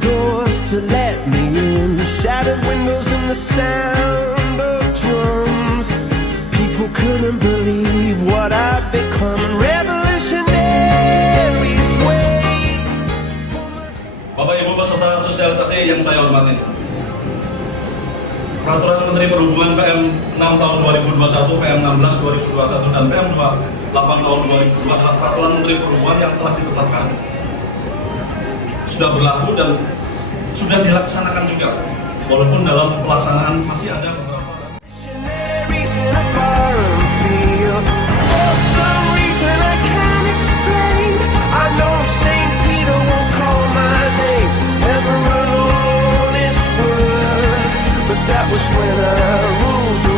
doors to let me in. Shattered windows and the sound of drums. People couldn't believe what I'd become. And revolutionaries wait for my... Bapak Ibu peserta sosialisasi yang saya hormati, Peraturan Menteri Perhubungan PM 6 tahun 2021, PM 16 2021, dan PM 8 tahun 2002 adalah Peraturan Menteri Perhubungan yang telah ditetapkan, sudah berlaku dan sudah dilaksanakan juga, walaupun dalam pelaksanaan masih ada beberapa. Missionaries in a foreign field. For some reason I can't explain. I know St. Peter won't call my name ever alone on this world, but that was when I ruled